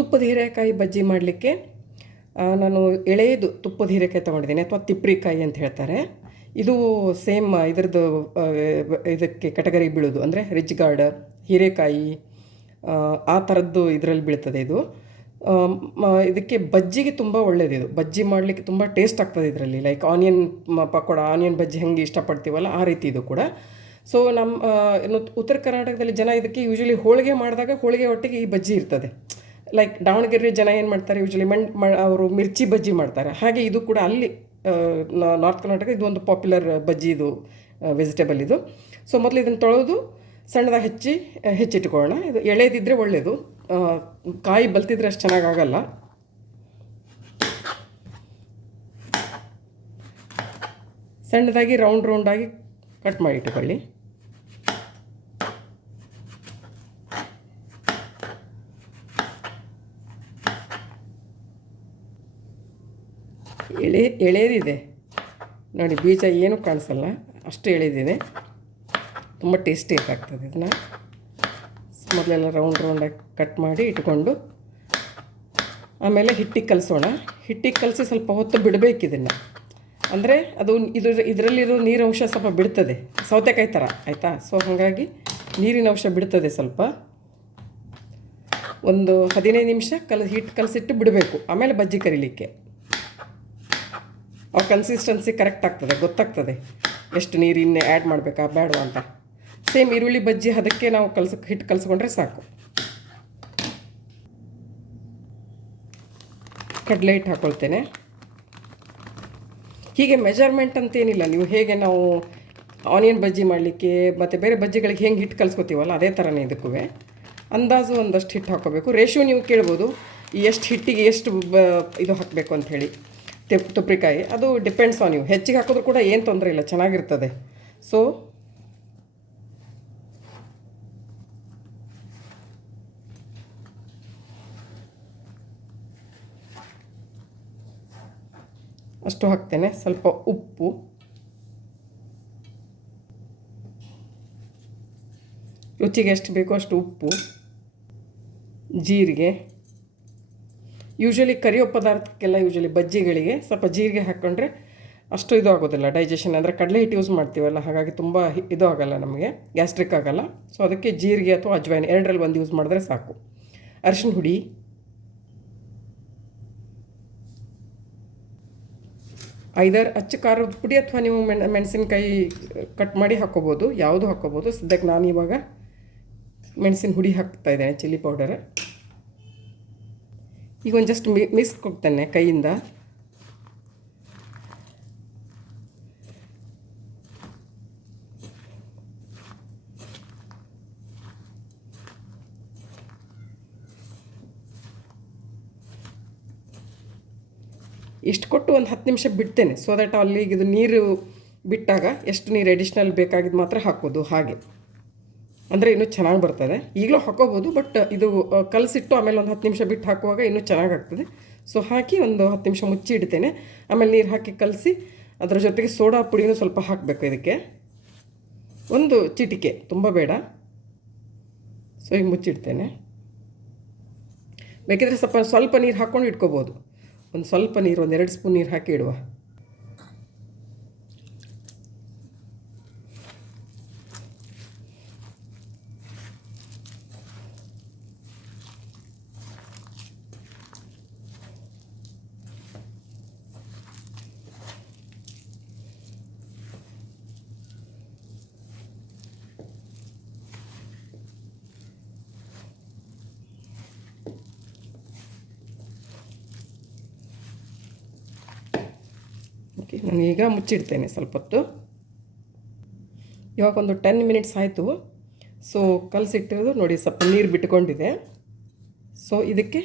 ತುಪ್ಪದ ಹೀರೆಕಾಯಿ ಬಜ್ಜಿ ಮಾಡಲಿಕ್ಕೆ ನಾನು ಎಳೆಯದು ತುಪ್ಪದ ಹೀರೆಕಾಯಿ ತೊಗೊಂಡಿದ್ದೀನಿ, ಅಥವಾ ತಿಪ್ರಿಕಾಯಿ ಅಂತ ಹೇಳ್ತಾರೆ. ಇದು ಸೇಮ್ ಇದರದ್ದು ಇದಕ್ಕೆ ಕೆಟಗರಿಗೆ ಬೀಳೋದು, ಅಂದರೆ ರಿಚ್ ಗಾರ್ಡ್ ಹೀರೆಕಾಯಿ ಆ ಥರದ್ದು ಇದರಲ್ಲಿ ಬೀಳ್ತದೆ ಇದು. ಇದಕ್ಕೆ ಬಜ್ಜಿಗೆ ತುಂಬ ಒಳ್ಳೆಯದು. ಇದು ಬಜ್ಜಿ ಮಾಡಲಿಕ್ಕೆ ತುಂಬ ಟೇಸ್ಟ್ ಆಗ್ತದೆ ಇದರಲ್ಲಿ. ಲೈಕ್ ಆನಿಯನ್ ಪಕೋಡ, ಆನಿಯನ್ ಬಜ್ಜಿ ಹೆಂಗೆ ಇಷ್ಟಪಡ್ತೀವಲ್ಲ ಆ ರೀತಿ ಇದು ಕೂಡ. ಸೊ ನಮ್ಮ ಉತ್ತರ ಕರ್ನಾಟಕದಲ್ಲಿ ಜನ ಇದಕ್ಕೆ ಯೂಶ್ವಲಿ ಹೋಳಿಗೆ ಮಾಡಿದಾಗ ಹೋಳಿಗೆ ಒಟ್ಟಿಗೆ ಈ ಬಜ್ಜಿ ಇರ್ತದೆ. ಲೈಕ್ ದಾವಣಗೆರೆ ಜನ ಏನು ಮಾಡ್ತಾರೆ, ಯೂಶ್ವಲಿ ಅವರು ಮಿರ್ಚಿ ಬಜ್ಜಿ ಮಾಡ್ತಾರೆ. ಹಾಗೆ ಇದು ಕೂಡ ಅಲ್ಲಿ ನಾರ್ತ್ ಕರ್ನಾಟಕ ಇದು ಒಂದು ಪಾಪ್ಯುಲರ್ ಬಜ್ಜಿ, ಇದು ವೆಜಿಟೇಬಲ್ ಇದು. ಸೊ ಮೊದಲು ಇದನ್ನು ತೊಳೆದು ಸಣ್ಣದಾಗಿ ಹೆಚ್ಚಿಟ್ಕೊಳ್ಳೋಣ. ಇದು ಎಳೆದಿದ್ದರೆ ಒಳ್ಳೆಯದು, ಕಾಯಿ ಬಲ್ತಿದ್ರೆ ಅಷ್ಟು ಚೆನ್ನಾಗಾಗಲ್ಲ. ಸಣ್ಣದಾಗಿ ರೌಂಡಾಗಿ ಕಟ್ ಮಾಡಿ ಇಟ್ಕೊಳ್ಳಿ. ಎಳೆದಿದೆ ನೋಡಿ, ಬೀಜ ಏನೂ ಕಾಣಿಸಲ್ಲ, ಅಷ್ಟು ಎಳೆದಿದೆ. ತುಂಬ ಟೇಸ್ಟಿ ಆಗ್ತದೆ. ಇದನ್ನು ಮೊದಲೆಲ್ಲ ರೌಂಡಾಗಿ ಕಟ್ ಮಾಡಿ ಇಟ್ಕೊಂಡು ಆಮೇಲೆ ಹಿಟ್ಟಿಗೆ ಕಲಸೋಣ. ಹಿಟ್ಟಿಗೆ ಕಲಸಿ ಸ್ವಲ್ಪ ಹೊತ್ತು ಬಿಡಬೇಕು ಇದನ್ನು. ಅಂದರೆ ಅದು ಇದರಲ್ಲಿರೋ ನೀರಿನಂಶ ಸ್ವಲ್ಪ ಬಿಡ್ತದೆ, ಸೌತೆಕಾಯಿ ಥರ ಆಯಿತಾ. ಸೊ ಹಾಗಾಗಿ ನೀರಿನ ಅಂಶ ಬಿಡ್ತದೆ ಸ್ವಲ್ಪ. ಒಂದು 15 ನಿಮಿಷ ಹಿಟ್ಟು ಕಲಸಿಟ್ಟು ಬಿಡಬೇಕು. ಆಮೇಲೆ ಬಜ್ಜಿ ಕರಿಲಿಕ್ಕೆ ಆ ಕನ್ಸಿಸ್ಟೆನ್ಸಿ ಕರೆಕ್ಟ್ ಆಗ್ತದೆ, ಗೊತ್ತಾಗ್ತದೆ ಎಷ್ಟು ನೀರು ಇನ್ನೇ ಆ್ಯಡ್ ಮಾಡಬೇಕಾ ಬೇಡವಾ ಅಂತ. ಸೇಮ್ ಈರುಳ್ಳಿ ಬಜ್ಜಿ ಅದಕ್ಕೆ ನಾವು ಹಿಟ್ಟು ಕಲಸ್ಕೊಂಡ್ರೆ ಸಾಕು. ಕಡಲೆ ಹಿಟ್ಟು ಹಾಕ್ಕೊಳ್ತೇನೆ. ಹೀಗೆ ಮೆಜರ್ಮೆಂಟ್ ಅಂತೇನಿಲ್ಲ, ನೀವು ಹೇಗೆ ನಾವು ಆನಿಯನ್ ಬಜ್ಜಿ ಮಾಡಲಿಕ್ಕೆ ಮತ್ತು ಬೇರೆ ಬಜ್ಜಿಗಳಿಗೆ ಹೆಂಗೆ ಹಿಟ್ಟು ಕಲಿಸ್ಕೊತೀವಲ್ಲ ಅದೇ ಥರನೇ ಇದಕ್ಕೂ ಅಂದಾಜು ಒಂದಷ್ಟು ಹಿಟ್ಟು ಹಾಕ್ಕೋಬೇಕು. ರೇಷಿಯೋ ನೀವು ಕೇಳ್ಬೋದು, ಎಷ್ಟು ಹಿಟ್ಟಿಗೆ ಎಷ್ಟು ಇದು ಹಾಕಬೇಕು ಅಂಥೇಳಿ. ತುಪ್ರಿಕಾಯಿ ಅದು ಡಿಪೆಂಡ್ಸ್ ಆನ್ ನೀವು. ಹೆಚ್ಚಿಗೆ ಹಾಕಿದ್ರು ಕೂಡ ಏನು ತೊಂದರೆ ಇಲ್ಲ, ಚೆನ್ನಾಗಿರ್ತದೆ. ಸೊ ಅಷ್ಟು ಹಾಕ್ತೇನೆ. ಸ್ವಲ್ಪ ಉಪ್ಪು, ರುಚಿಗೆ ಎಷ್ಟು ಬೇಕೋ ಅಷ್ಟು ಉಪ್ಪು, ಜೀರಿಗೆ. ಯೂಶ್ವಲಿ ಕರಿಯೋ ಪದಾರ್ಥಕ್ಕೆಲ್ಲ ಯೂಶ್ವಲಿ ಬಜ್ಜಿಗಳಿಗೆ ಸ್ವಲ್ಪ ಜೀರಿಗೆ ಹಾಕ್ಕೊಂಡ್ರೆ ಅಷ್ಟು ಇದು ಆಗೋದಿಲ್ಲ ಡೈಜೆಷನ್. ಅಂದರೆ ಕಡಲೆ ಹಿಟ್ಟು ಯೂಸ್ ಮಾಡ್ತೀವಲ್ಲ, ಹಾಗಾಗಿ ತುಂಬ ಇದು ಆಗೋಲ್ಲ, ನಮಗೆ ಗ್ಯಾಸ್ಟ್ರಿಕ್ ಆಗೋಲ್ಲ. ಸೊ ಅದಕ್ಕೆ ಜೀರಿಗೆ ಅಥವಾ ಅಜ್ವೈನ್ ಎರಡರಲ್ಲಿ ಒಂದು ಯೂಸ್ ಮಾಡಿದ್ರೆ ಸಾಕು. ಅರಿಶಿನ ಹುಡಿ, ಐದರ್ ಅಚ್ಚ ಖಾರದ ಪುಡಿ ಅಥವಾ ನೀವು ಮೆಣಸಿನ್ಕಾಯಿ ಕಟ್ ಮಾಡಿ ಹಾಕ್ಕೋಬೋದು, ಯಾವುದು ಹಾಕ್ಕೋಬೋದು. ಸದ್ಯಕ್ಕೆ ನಾನು ಇವಾಗ ಮೆಣಸಿನ ಹುಡಿ ಹಾಕ್ತಾಯಿದ್ದೇನೆ, ಚಿಲ್ಲಿ ಪೌಡರ್. ಈಗ ಒಂದು ಜಸ್ಟ್ ಮಿಕ್ಸ್ ಕೊಡ್ತೇನೆ ಕೈಯಿಂದ. ಇಷ್ಟು ಕೊಟ್ಟು ಒಂದು 10 ನಿಮಿಷ ಬಿಡ್ತೇನೆ. ಸೊ ದಟ್ ಅಲ್ಲಿಗೆ ಇದು ನೀರು ಬಿಟ್ಟಾಗ ಎಷ್ಟು ನೀರು ಅಡಿಷ್ನಲ್ ಬೇಕಾಗಿದ್ದು ಮಾತ್ರ ಹಾಕ್ಬೋದು. ಹಾಗೆ ಅಂದರೆ ಇನ್ನೂ ಚೆನ್ನಾಗಿ ಬರ್ತದೆ. ಈಗಲೂ ಹಾಕೋಬೋದು, ಬಟ್ ಇದು ಕಲಸಿಟ್ಟು ಆಮೇಲೆ ಒಂದು 10 ನಿಮಿಷ ಬಿಟ್ಟು ಹಾಕುವಾಗ ಇನ್ನೂ ಚೆನ್ನಾಗಾಗ್ತದೆ. ಸೊ ಹಾಕಿ ಒಂದು 10 ನಿಮಿಷ ಮುಚ್ಚಿ ಇಡ್ತೇನೆ. ಆಮೇಲೆ ನೀರು ಹಾಕಿ ಕಲಸಿ ಅದರ ಜೊತೆಗೆ ಸೋಡಾ ಪುಡಿನೂ ಸ್ವಲ್ಪ ಹಾಕಬೇಕು ಇದಕ್ಕೆ, ಒಂದು ಚಿಟಿಕೆ, ತುಂಬ ಬೇಡ. ಸೊ ಈಗ ಮುಚ್ಚಿಡ್ತೇನೆ. ಬೇಕಿದ್ರೆ ಸ್ವಲ್ಪ ನೀರು ಹಾಕ್ಕೊಂಡು ಇಟ್ಕೋಬೋದು. ಒಂದು ಸ್ವಲ್ಪ ನೀರು, ಒಂದು 2 ಸ್ಪೂನ್ ನೀರು ಹಾಕಿ ಇಡುವ. ಓಕೆ, ನಾನೀಗ ಮುಚ್ಚಿಡ್ತೇನೆ ಸ್ವಲ್ಪ ಹೊತ್ತು. ಇವಾಗ ಒಂದು 10 ಮಿನಿಟ್ಸ್ ಆಯಿತು. ಸೊ ಕಲಸಿಟ್ಟಿರೋದು ನೋಡಿ ಸ್ವಲ್ಪ ನೀರು ಬಿಟ್ಕೊಂಡಿದೆ. ಸೊ ಇದಕ್ಕೆ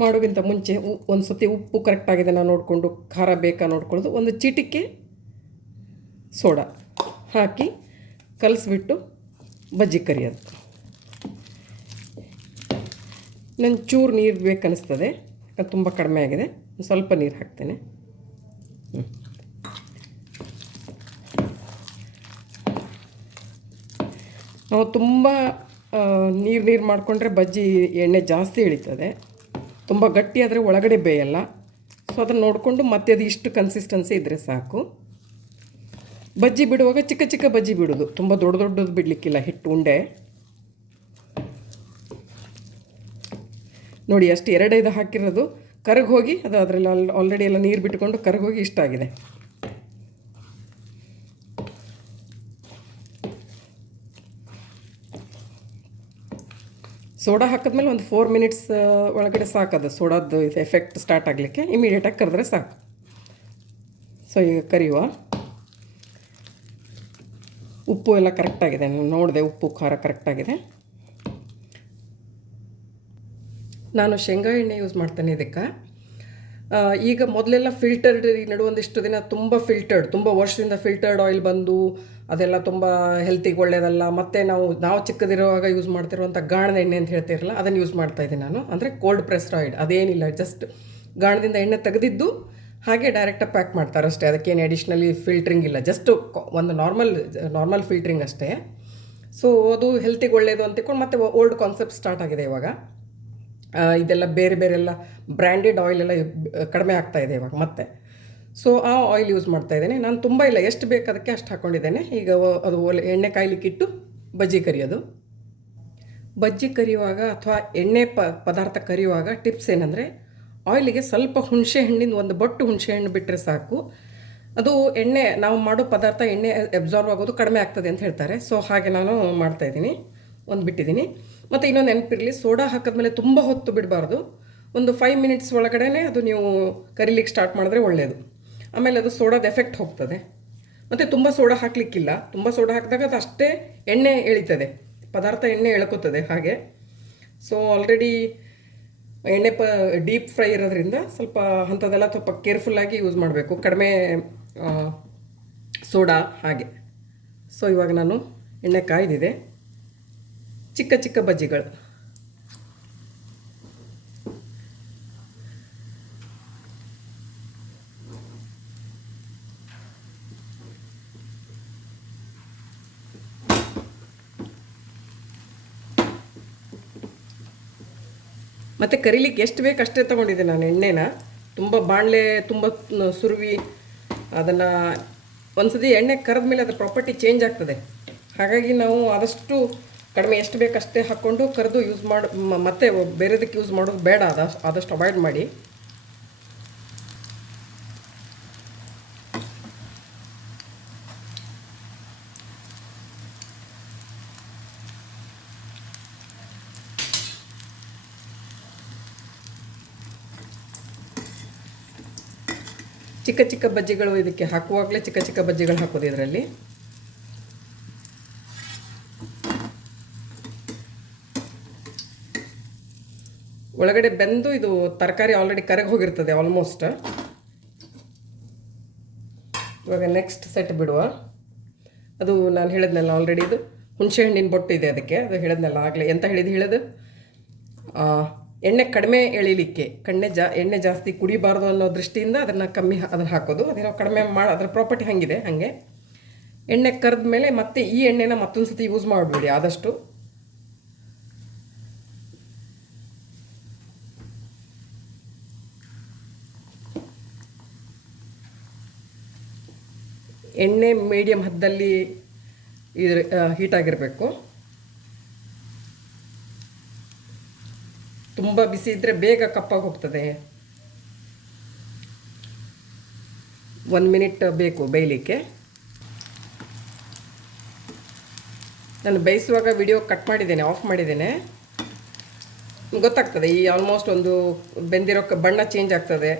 ಮಾಡೋಕ್ಕಿಂತ ಮುಂಚೆ ಒಂದು ಸತಿ ಉಪ್ಪು ಕರೆಕ್ಟಾಗಿದೆ ನಾನು ನೋಡಿಕೊಂಡು, ಖಾರ ಬೇಕಾ ನೋಡ್ಕೊಳ್ಳೋದು, ಒಂದು ಚಿಟಿಕೆ ಸೋಡಾ ಹಾಕಿ ಕಲಸಿಬಿಟ್ಟು ಬಜ್ಜಿ ಕರಿಯೋದು. ನನ್ನ ಚೂರು ನೀರು ಬೇಕನ್ನಿಸ್ತದೆ, ತುಂಬ ಕಡಿಮೆ ಆಗಿದೆ, ಸ್ವಲ್ಪ ನೀರು ಹಾಕ್ತೇನೆ. ನಾವು ತುಂಬ ನೀರು ನೀರು ಮಾಡಿಕೊಂಡ್ರೆ ಬಜ್ಜಿ ಎಣ್ಣೆ ಜಾಸ್ತಿ ಇಳಿತದೆ, ತುಂಬ ಗಟ್ಟಿ ಆದರೆ ಒಳಗಡೆ ಬೇಯಲ್ಲ. ಸೊ ಅದನ್ನು ನೋಡಿಕೊಂಡು ಮತ್ತೆ ಅದು ಇಷ್ಟು ಕನ್ಸಿಸ್ಟೆನ್ಸಿ ಇದ್ದರೆ ಸಾಕು. ಬಜ್ಜಿ ಬಿಡುವಾಗ ಚಿಕ್ಕ ಚಿಕ್ಕ ಬಜ್ಜಿ ಬಿಡೋದು, ತುಂಬ ದೊಡ್ಡ ದೊಡ್ಡದು ಬಿಡಲಿಕ್ಕಿಲ್ಲ. ಹಿಟ್ಟು ಉಂಡೆ ನೋಡಿ, ಅಷ್ಟು 2-5 ಹಾಕಿರೋದು ಕರಗಿ ಹೋಗಿ ಅದು ಅದರಲ್ಲಿ ಆಲ್ರೆಡಿ ಎಲ್ಲ ನೀರು ಬಿಟ್ಟುಕೊಂಡು ಕರಗಿ ಹೋಗಿ ಇಷ್ಟ ಆಗಿದೆ. ಸೋಡಾ ಹಾಕಿದ್ಮೇಲೆ ಒಂದು 4 ಮಿನಿಟ್ಸ್ ಒಳಗಡೆ ಸಾಕದು ಸೋಡಾದ್ದು ಇದು ಎಫೆಕ್ಟ್ ಸ್ಟಾರ್ಟ್ ಆಗಲಿಕ್ಕೆ. ಇಮಿಡಿಯೇಟಾಗಿ ಕರೆದ್ರೆ ಸಾಕು. ಸೊ ಈಗ ಕರಿಯುವ. ಉಪ್ಪು ಎಲ್ಲ ಕರೆಕ್ಟಾಗಿದೆ, ನಾನು ನೋಡಿದೆ, ಉಪ್ಪು ಖಾರ ಕರೆಕ್ಟಾಗಿದೆ. ನಾನು ಶೇಂಗಾ ಎಣ್ಣೆ ಯೂಸ್ ಮಾಡ್ತೇನೆ ಇದಕ್ಕೆ. ಈಗ ಮೊದಲೆಲ್ಲ ಫಿಲ್ಟರ್ಡ್, ಈ ನಡುವೊಂದಿಷ್ಟು ದಿನ ತುಂಬ ಫಿಲ್ಟರ್ಡ್, ತುಂಬ ವರ್ಷದಿಂದ ಫಿಲ್ಟರ್ಡ್ ಆಯಿಲ್ ಬಂದು ಅದೆಲ್ಲ ತುಂಬ ಹೆಲ್ತಿಗೆ ಒಳ್ಳೆಯದಲ್ಲ. ಮತ್ತು ನಾವು ಚಿಕ್ಕದಿರುವಾಗ ಯೂಸ್ ಮಾಡ್ತಿರುವಂಥ ಗಾಣದ ಎಣ್ಣೆ ಅಂತ ಹೇಳ್ತಿರಲ್ಲ, ಅದನ್ನು ಯೂಸ್ ಮಾಡ್ತಾಯಿದ್ದೀನಿ ನಾನು. ಅಂದರೆ ಕೋಲ್ಡ್ ಪ್ರೆಸ್ಡ್ ಆಯಿಲ್, ಅದೇನಿಲ್ಲ, ಜಸ್ಟ್ ಗಾಣದಿಂದ ಎಣ್ಣೆ ತೆಗೆದಿದ್ದು ಹಾಗೆ ಡೈರೆಕ್ಟಾಗಿ ಪ್ಯಾಕ್ ಮಾಡ್ತಾರೆ ಅಷ್ಟೇ. ಅದಕ್ಕೇನು ಅಡಿಷ್ನಲಿ ಫಿಲ್ಟ್ರಿಂಗ್ ಇಲ್ಲ, ಜಸ್ಟ್ ಒಂದು ನಾರ್ಮಲ್ ಫಿಲ್ಟ್ರಿಂಗ್ ಅಷ್ಟೇ. ಸೊ ಅದು ಹೆಲ್ತಿಗೆ ಒಳ್ಳೆಯದು ಅಂತಿಕೊಂಡು ಮತ್ತೆ ಓಲ್ಡ್ ಕಾನ್ಸೆಪ್ಟ್ ಸ್ಟಾರ್ಟ್ ಆಗಿದೆ ಇವಾಗ. ಇದೆಲ್ಲ ಬೇರೆ ಬೇರೆ ಎಲ್ಲ ಬ್ರ್ಯಾಂಡೆಡ್ ಆಯಿಲ್ ಎಲ್ಲ ಕಡಿಮೆ ಆಗ್ತಾಯಿದೆ ಇವಾಗ ಮತ್ತೆ. ಸೊ ಆ ಆಯಿಲ್ ಯೂಸ್ ಮಾಡ್ತಾಯಿದ್ದೇನೆ ನಾನು. ತುಂಬ ಇಲ್ಲ, ಎಷ್ಟು ಬೇಕು ಅದಕ್ಕೆ ಅಷ್ಟು ಹಾಕ್ಕೊಂಡಿದ್ದೇನೆ. ಈಗ ಅದು ಎಣ್ಣೆ ಕಾಯ್ಲಿಕ್ಕಿಟ್ಟು ಬಜ್ಜಿ ಕರಿಯೋದು. ಬಜ್ಜಿ ಕರಿಯುವಾಗ ಅಥವಾ ಎಣ್ಣೆ ಪದಾರ್ಥ ಕರಿಯುವಾಗ ಟಿಪ್ಸ್ ಏನಂದರೆ, ಆಯಿಲಿಗೆ ಸ್ವಲ್ಪ ಹುಣಸೆ ಹಣ್ಣಿಂದ ಒಂದು ಬೊಟ್ಟು ಹುಣಸೆ ಹಣ್ಣು ಬಿಟ್ಟರೆ ಸಾಕು. ಅದು ಎಣ್ಣೆ, ನಾವು ಮಾಡೋ ಪದಾರ್ಥ ಎಣ್ಣೆ ಅಬ್ಸಾರ್ವ್ ಆಗೋದು ಕಡಿಮೆ ಆಗ್ತದೆ ಅಂತ ಹೇಳ್ತಾರೆ. ಸೊ ಹಾಗೆ ನಾನು ಮಾಡ್ತಾಯಿದ್ದೀನಿ, ಒಂದು ಬಿಟ್ಟಿದ್ದೀನಿ. ಮತ್ತು ಇನ್ನೊಂದು ನೆನಪಿರಲಿ, ಸೋಡಾ ಹಾಕಿದ್ಮೇಲೆ ತುಂಬ ಹೊತ್ತು ಬಿಡಬಾರ್ದು. ಒಂದು 5 ಮಿನಿಟ್ಸ್ ಒಳಗಡೆ ಅದು ನೀವು ಕರಿಲಿಕ್ಕೆ ಸ್ಟಾರ್ಟ್ ಮಾಡಿದ್ರೆ ಒಳ್ಳೆಯದು. ಆಮೇಲೆ ಅದು ಸೋಡಾದ ಎಫೆಕ್ಟ್ ಹೋಗ್ತದೆ. ಮತ್ತು ತುಂಬ ಸೋಡಾ ಹಾಕಲಿಕ್ಕಿಲ್ಲ, ತುಂಬ ಸೋಡಾ ಹಾಕಿದಾಗ ಅದು ಅಷ್ಟೇ ಎಣ್ಣೆ ಎಳಿತದೆ, ಪದಾರ್ಥ ಎಣ್ಣೆ ಎಳ್ಕೊತದೆ ಹಾಗೆ. ಸೊ ಆಲ್ರೆಡಿ ಎಣ್ಣೆ ಡೀಪ್ ಫ್ರೈ ಇರೋದ್ರಿಂದ ಸ್ವಲ್ಪ ಅಂಥದ್ದೆಲ್ಲ ಸ್ವಲ್ಪ ಕೇರ್ಫುಲ್ಲಾಗಿ ಯೂಸ್ ಮಾಡಬೇಕು, ಕಡಿಮೆ ಸೋಡಾ ಹಾಗೆ. ಸೊ ಇವಾಗ ನಾನು ಎಣ್ಣೆ ಕಾಯ್ದಿದೆ. ಚಿಕ್ಕ ಚಿಕ್ಕ ಬಜ್ಜಿಗಳು, ಮತ್ತು ಕರಿಲಿಕ್ಕೆ ಎಷ್ಟು ಬೇಕು ಅಷ್ಟೇ ತೊಗೊಂಡಿದ್ದೆ ನಾನು ಎಣ್ಣೆನ. ತುಂಬ ಬಾಣಲೆ ತುಂಬ ಸುರುವಿ ಅದನ್ನು ಒಂದ್ಸತಿ ಎಣ್ಣೆ ಕರೆದ ಮೇಲೆ ಅದರ ಪ್ರಾಪರ್ಟಿ ಚೇಂಜ್ ಆಗ್ತದೆ. ಹಾಗಾಗಿ ನಾವು ಆದಷ್ಟು ಕಡಿಮೆ ಎಷ್ಟು ಬೇಕು ಅಷ್ಟೇ ಹಾಕ್ಕೊಂಡು ಕರೆದು ಯೂಸ್ ಮಾಡಿ, ಮತ್ತೆ ಬೇರೆದಕ್ಕೆ ಯೂಸ್ ಮಾಡೋದು ಬೇಡ, ಆದಷ್ಟು ಅವಾಯ್ಡ್ ಮಾಡಿ. ಚಿಕ್ಕ ಚಿಕ್ಕ ಬಜ್ಜಿಗಳು ಇದಕ್ಕೆ ಹಾಕುವಾಗಲೇ ಚಿಕ್ಕ ಚಿಕ್ಕ ಬಜ್ಜಿಗಳು ಹಾಕೋದು ಇದರಲ್ಲಿ. ಒಳಗಡೆ ಬೆಂದು ಇದು ತರಕಾರಿ ಆಲ್ರೆಡಿ ಕರಗಿ ಹೋಗಿರ್ತದೆ ಆಲ್ಮೋಸ್ಟ್. ಇವಾಗ ನೆಕ್ಸ್ಟ್ ಸೆಟ್ ಬಿಡುವ. ಅದು ನಾನು ಹೇಳಿದ್ನಲ್ಲ ಆಲ್ರೆಡಿ, ಇದು ಹುಣಸೆ ಹಣ್ಣಿನ ಬೊಟ್ಟು ಇದೆ ಅದಕ್ಕೆ. ಅದು ಹೇಳಿದ್ನಲ್ಲ ಆಗಲೇ. ಎಂತ ಹೇಳೋದು, ಎಣ್ಣೆ ಕಡಿಮೆ ಎಳಿಲಿಕ್ಕೆ, ಎಣ್ಣೆ ಜಾಸ್ತಿ ಕುಡಿಬಾರ್ದು ಅನ್ನೋ ದೃಷ್ಟಿಯಿಂದ ಅದನ್ನು ಹಾಕೋದು. ಅದೇನೋ ಕಡಿಮೆ ಅದರ ಪ್ರಾಪರ್ಟಿ ಹಾಗಿದೆ. ಹಾಗೆ ಎಣ್ಣೆ ಕರೆದ ಮೇಲೆ ಮತ್ತೆ ಈ ಎಣ್ಣೆನ ಮತ್ತೊಂದು ಸತಿ ಯೂಸ್ ಮಾಡಬೇಡಿ ಆದಷ್ಟು. ಎಣ್ಣೆ ಮೀಡಿಯಮ್ ಹದ್ದಲ್ಲಿ ಹೀಟಾಗಿರಬೇಕು. ತುಂಬ ಬಿಸಿ ಇದ್ದರೆ ಬೇಗ ಕಪ್ಪಾಗಿ ಹೋಗ್ತದೆ. 1 ಮಿನಿಟ್ ಬೇಕು ಬೇಯಲಿಕ್ಕೆ. ನಾನು ಬೇಯಿಸುವಾಗ ವಿಡಿಯೋ ಕಟ್ ಮಾಡಿದ್ದೇನೆ, ಆಫ್ ಮಾಡಿದ್ದೇನೆ. ಗೊತ್ತಾಗ್ತದೆ ಈ ಆಲ್ಮೋಸ್ಟ್ ಒಂದು ಬೆಂದಿರೋ ಬಣ್ಣ ಚೇಂಜ್ ಆಗ್ತದೆ.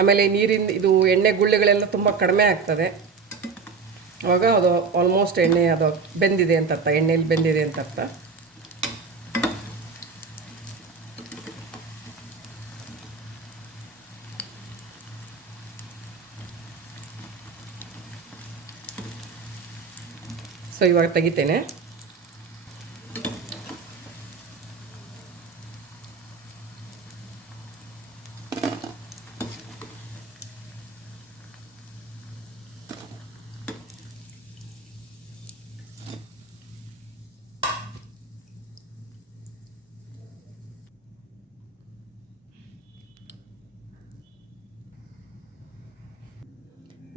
ಆಮೇಲೆ ನೀರಿನ ಇದು ಎಣ್ಣೆ ಗುಳ್ಳೆಗಳೆಲ್ಲ ತುಂಬ ಕಡಿಮೆ ಆಗ್ತದೆ. ಆವಾಗ ಅದು ಆಲ್ಮೋಸ್ಟ್ ಎಣ್ಣೆ ಅದು ಬೆಂದಿದೆ ಅಂತ ಅರ್ಥ, ಎಣ್ಣೆಯಲ್ಲಿ ಬೆಂದಿದೆ ಅಂತ ಅರ್ಥ. ಸೊ ಇವಾಗ ತೆಗಿತೇನೆ.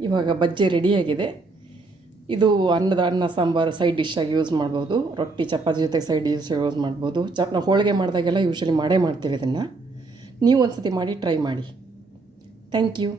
ಇವಾಗ ಬಜ್ಜಿ ರೆಡಿಯಾಗಿದೆ. ಇದು ಅನ್ನ ಸಾಂಬಾರು ಸೈಡ್ ಡಿಶ್ಶಾಗಿ ಯೂಸ್ ಮಾಡ್ಬೋದು. ರೊಟ್ಟಿ ಚಪಾತಿ ಜೊತೆಗೆ ಸೈಡ್ ಡಿಶ್ ಯೂಸ್ ಮಾಡ್ಬೋದು. ನಾವು ಹೋಳಿಗೆ ಮಾಡಿದಾಗೆಲ್ಲ ಯೂಶ್ವಲಿ ಮಾಡೇ ಮಾಡ್ತೀವಿ ಇದನ್ನು. ನೀವು ಒಂದು ಸತಿ ಮಾಡಿ ಟ್ರೈ ಮಾಡಿ. Thank you.